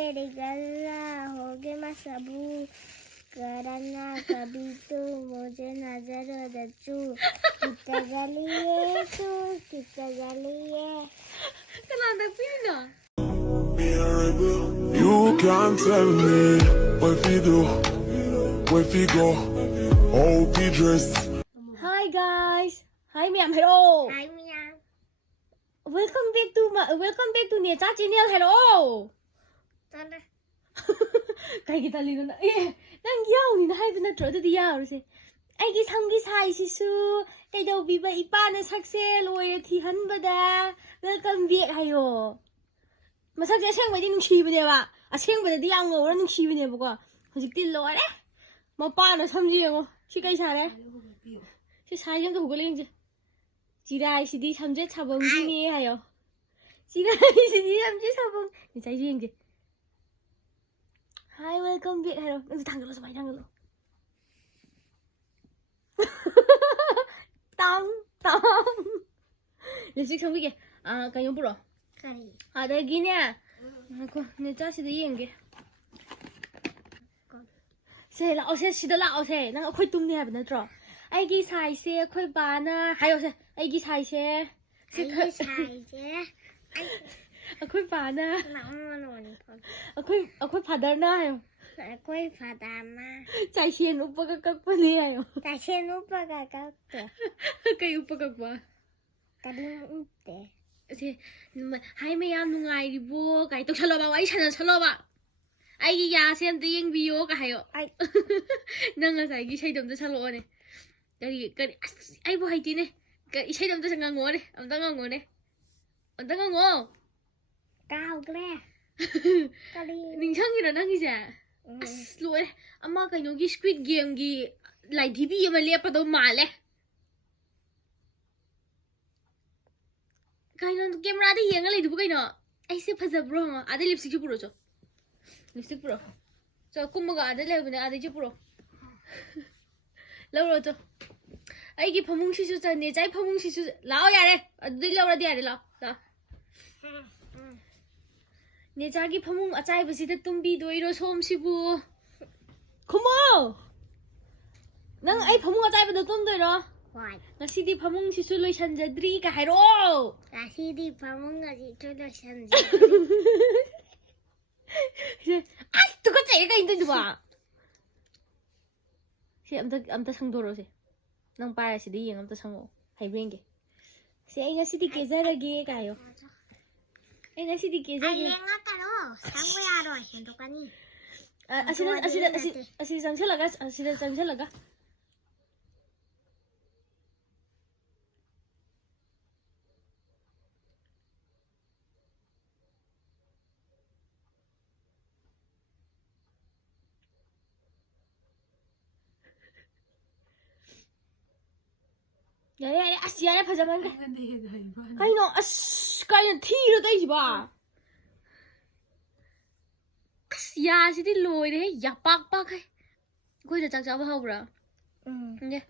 Galla हो गए मसबू करना कभी तो मुझे नजर दचू कितना गलिए तू कितना गलिए कनाडा पीना You can't tell me what we do, where we go, how we dress. Hi guys. Hi ma'am. Hello. Hi Mia Welcome back to Necha channel. Hello. Tala Kai kita lino na. Nang yaw ni na hai na tro di yaw se. Ai gi sang gi sai si su. Kai do bi ba ipa na sakse loi thi han ba da. Welcome back hayo. Masak je sang ba di nung chi ba ne ba. A sang ba da di yang ngo ra nung chi ba ne ba ko. Hojik ti lo re. Ma pa na sam ji ngo. Si kai sa re. Si sai jang ka hu ga leng je. Ji dai si di sam je cha bong ji ni hayo. Ji dai si di sam je cha bong. Ni sai riêng je. Hi, welcome back. Hello. 당글로 좀 많이 당글로. 땅. 립스틱 선비게. 아, 간용 불어. Kari 아, 내기네. 그, 내 자식도 이행게. 세, 라오세, 시도 라오세. 나 아khoi tumne 하면 되죠. 아이기 사이세, 아khoi 바나. 하요세, 아이기 사이세. Ai sai je 아khoi 바나. Na ono ni 아khoi 바다나 하요. Koi phada ma 자시엔 오빠가 깎보네 하요. Ta chen upa ka ka 그이 오빠가 봐. Kari utte 세, 하이 매ям 누가이리보 가이 또 살러봐 와이 차는 살러봐 아이기 야센데 yengbiyo 가요 Ai nanga sai gi sai domda salone kari ai bo haitine kari sai domda sanga ngore amda ngo Cao kre Kari ningsang이라 nang이자 loe amma kaino gi squid game gi lai tv ama lepado male kaino camera da yenga lai dubu kaino ai se phajabro ha ade lipstick puro jo lipstick puro 저 꿈모가 아들 내보내 아들 집 부러 라우라죠 아이기 파몽 시수자 내 자이 파몽 시수 라오야래 아들 라우라 디야래 라나 내 자기 파몽 아짜이 버시데 tumbi 도이로 솜시부 고모 난 아이 파몽 아짜이 버도 tum도이로 Hoài ngasi디 파몽 시수 로이산자드리 가 하이로 Là khi đi vào một người tôi được xem 아 누가 제가 힘든지 봐. 시 암다 상도로세. 낭 빠라시디 영 암다 상오. 하이브랭게. 시 아이가 시디 계자라게 가요. 아이가 시디 Ai 계자게. lên ngắt ta đó Sáng với à rồi hiện tục anh đi 아시다 장철라가 아시다 장철라가. 야래 아씨 야래 파자만 가. 까이노 아씨 까이노 티로 되지 봐. 아씨 야 시디 로이래 야 빡빡해. 거기다 짝잡아 하고라. 이제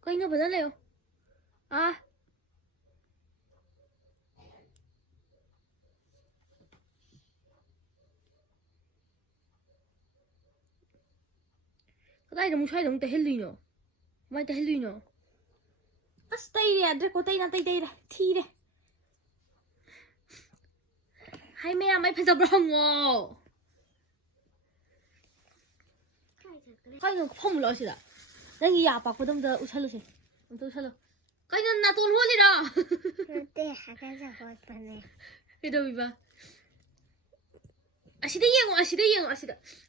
까이노 받을래요. 아 cái đồng xoay đồng tay hết lì nữa mai tay hết lì nữa tay đi à có tay là tay đây này thi đây hai mẹ mày phải dập lòng ngò cái nó không lo gì đó đang gì à bạc của đâm giờ uçal로 gì tôi uçal로 cái nó là tôn luôn đi đó Để hạ cái giờ hồi phần này cái đâu bị ba 아시대 영어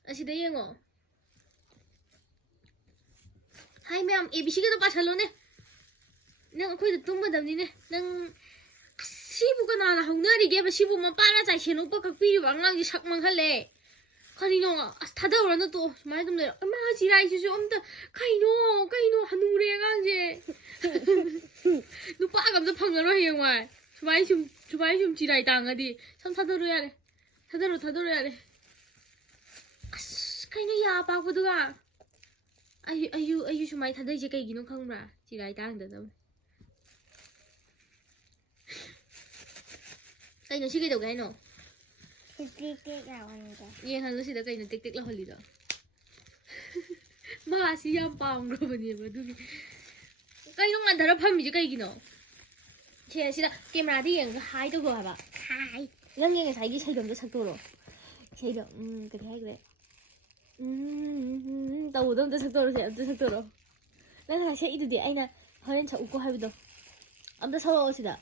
아시대 영어 Hai ma'am, ABC가 빠살로네. 난 아khoi tummadamnine. 난 시부가 나나 하우나리게 바 시부만 빠라자 현 오빠 각비리 왕랑지 삭망할래. 카리노 다다오라나 또 많이 좀 내려. 엄마 지라이슈 엄다 카이노 한우래 강제. 너 빠감도 방가로 해영말. 주바이 좀 지라이 당아디. 참 다다로야 돼. 다다로야 돼. 카이노 야 바보도가. 아유 좀 많이 다들 이제 이기는 강라 지라이 당다 너 ꯀꯩꯅꯣ ꯁꯤ ꯀꯩꯗꯧꯒꯦ ꯍꯥꯏꯅꯣ ꯇꯤꯛ ꯂꯥꯎꯍꯟꯒꯦ ꯌꯦꯡꯍꯜꯂꯣ ꯁꯤꯗ ꯀꯩꯅꯣ ꯇꯤꯛ ꯇꯤꯛ ꯂꯥꯎꯍꯜꯂꯤꯗꯣ ꯃꯥꯁꯤ ꯌꯥꯝ ꯄꯥꯝꯈ꯭ꯔꯕꯅꯦꯕ ꯑꯗꯨꯒꯤ ꯀꯩꯅꯣ ꯉꯥꯟꯊꯔ ꯐꯝꯃꯤꯁꯦ ꯀꯩꯒꯤꯅꯣ ꯁꯤꯗ ꯀꯦꯃꯦꯔꯥꯗ ꯌꯦꯡꯉꯒ ꯍꯥꯏ ꯇꯧꯈꯣ ꯍꯥꯏꯕ ꯍꯥꯏ ꯅꯪꯒꯤ ꯉꯁꯥꯏꯒꯤ ꯏꯁꯩꯗꯣ ꯑꯝꯇ ꯁꯛꯇꯣꯔꯣ ꯏꯁꯩꯗꯣ ꯀꯔꯤ ꯍꯥꯏꯈ꯭ꯔꯦ ꯇꯧꯕꯗꯣ ꯑꯝꯇ ꯁꯛꯇꯣꯔꯣꯁꯦ ꯑꯝꯇ ꯁꯛꯇꯣꯔꯣ ꯅꯪ ꯉꯁꯥꯏ ꯁꯛꯏꯗꯨꯗꯤ ꯑꯩꯅ ꯍꯣꯔꯦꯟ ꯁꯛꯎꯀꯣ ꯍꯥꯏꯕꯗꯣ ꯑꯝꯇ ꯁꯛꯂꯛꯑꯣ ꯁꯤꯗ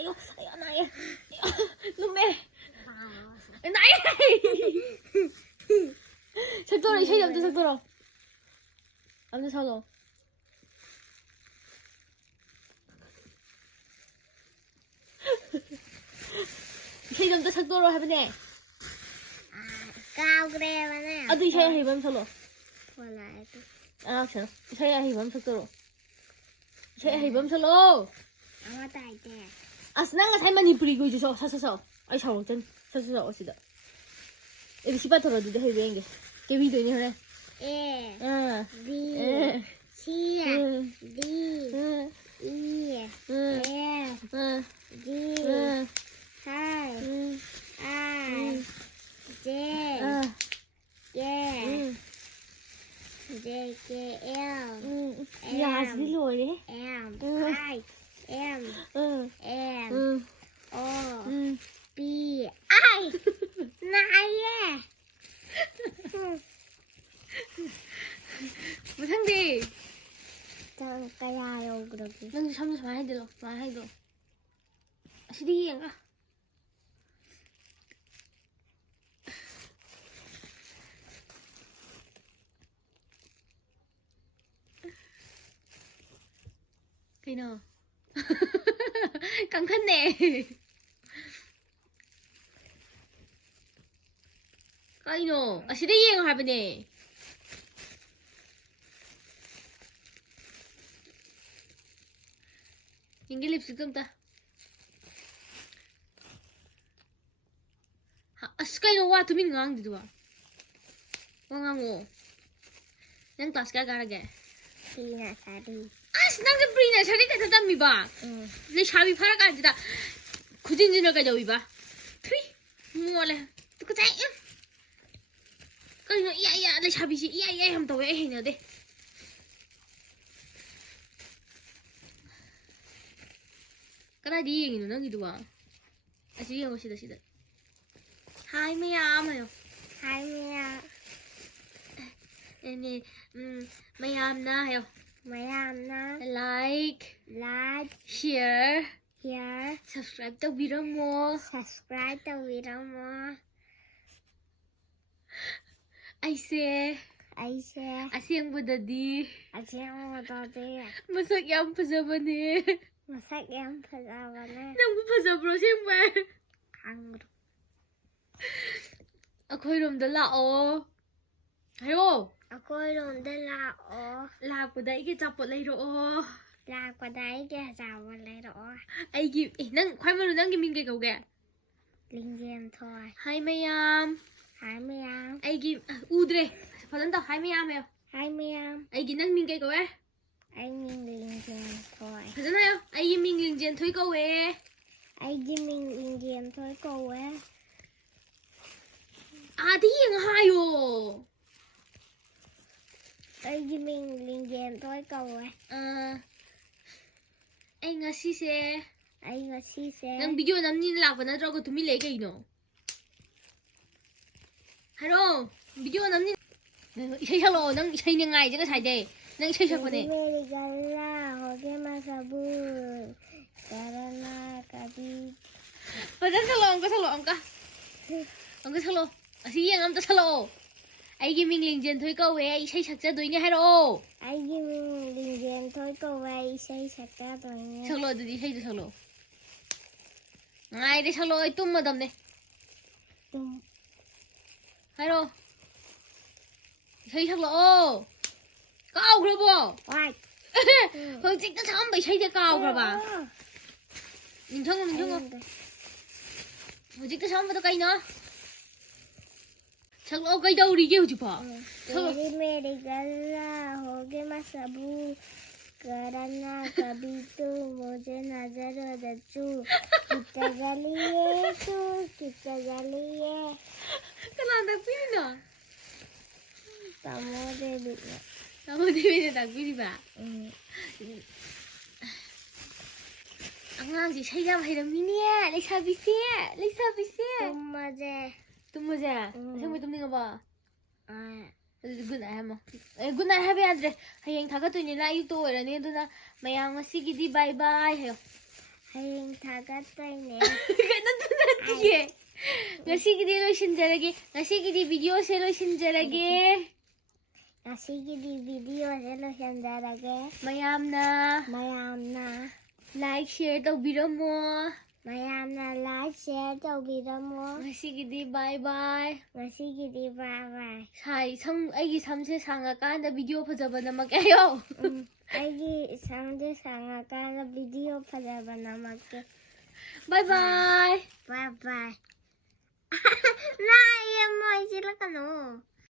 ꯑꯌꯣ ꯑꯌꯣ ꯅꯥꯏꯌꯦ ꯂꯨꯝꯃꯦ ꯅꯥꯏꯌꯦ ꯁꯛꯇꯣꯔꯣ 이세이도 아무튼 삭도록 아무튼 사도 이세이도 아무튼 삭도록 하면네 까오그레만은 아도 이세이 해봐 살로 몰라요 아 괜찮아 이세이 해봐 삭도록 이세이 해봐 살로 아무도 알대 아스나가 살만이 부리고 이제 서서서 아이 샤워전 서서서 어시다 여기 시바터라도 해 왜인게 개비도니 그래 에 응 비 시 디 이 에 디 하 아 제 야 지로래 아이 비 아이 나예 뭐 상대 잠깐요 그러기 넌 잠시 많이 들어 많이 들어 시리인가 그이나 깜깜네 까이노 아 시리인 할머니 인게 립스틱 좀 따. 아, 스카이노 와 두민 ngang di ba? Ngango. Nang class ka garage. 비나 사리 As nang de brina sari ka tatami ba? Leisabi phara ka dida. Khujinjina ka jawi ba? Thui. Mole. Tu ko tai. Kaino iya Leisabi si iya ham tawe hina de. 그다디 얘기는 너기도 와. 아시 이거 시다. 하이 mayam 할미야 아니 mayam 나 해요. 마야나 Like, share share, subscribe 또 비라모. subscribe 또 위로모 아이세 아시앙보다디 아지모도디 마삭 양 파자바네. 마삭 양파자바네 너무 파자브로 정말. 강으로 아코이롬도 라오. 아요. 아코이론데 라오 라보다 이게 잡고 레이로. 라과다이게 자원레로 아이기 난 과면은 난게 민게 거게. 링젠토이 하이 mayam. 할미야 아이기 우드레. 받는다 하이 mayam해요. 할미야 아이기 난 민게 거게. 아이밍 링젠토이 하잖아요. 아이기 링젤토이비 거왜. 아이기밍 링젠토이 거왜 아디잉 하요. 아이기밍 링젠토이 거왜 Anh ngasi세. 아이가 시세 Nang video namnin lakba na draw ko tumili kayo. Hello, video namnin. Hello, nang isay ni ngay diga sayde. Nang isay siya ko ne. 메리갈라 호게마사부 가라나 가비 Padan salo ang ka. Ang ka salo. Asi yang am ta salo. Ay giming lingjelthoibi ko we isay sakja doy ni hello. 아이기밍 링젠토이 거왜 이세이 작가도네 Salo dadi isay do salo. Ngay de salo ay tum madam ne. 좀 Hello. Isay salo. Cao kro bo. 와이 Hồi chính ta chăm bị xây ra cao rồi bà. Nhìn không. Hồi chính ta chăm vào cây nó. Chắc là cây đâu đi kêu chứ bà. 메리갈라 호게마사부 가라나 가비도 모제 나자르다쭈 기타갈리에 또 기타갈리에 Kailangan nagpili na. 나무들이 Ako din na nagpili ba? Ang nga si Shayam hay namin niya. Leisabi siya. Leisabi siya. 엄마제 Tumo siya. Saan mo tumingin ba? 아 Good night mo. Good night happy Andre. Hayang tagato nila ito. Wala niya doon na mayang sige di bye bye. Hayo. 하잉 다 갔다 있네 Ganun doon natin eh. Sige di lo sinjarage. Sige di video selo sinjarage. 나시기디 비디오 셀로 현자라게 Mayamna. 마야암나 Like, share daw biro mo. 마야암나 라이크 쉐어 비라모 Sige di bye bye. 나시기디 바이바이 Say, aigi samse sangakanda video pa naman kayo. 아기 상대 상아가 비디오 파자바 남았게 Bye bye. 바이바이 나 이거 뭐 싫어하노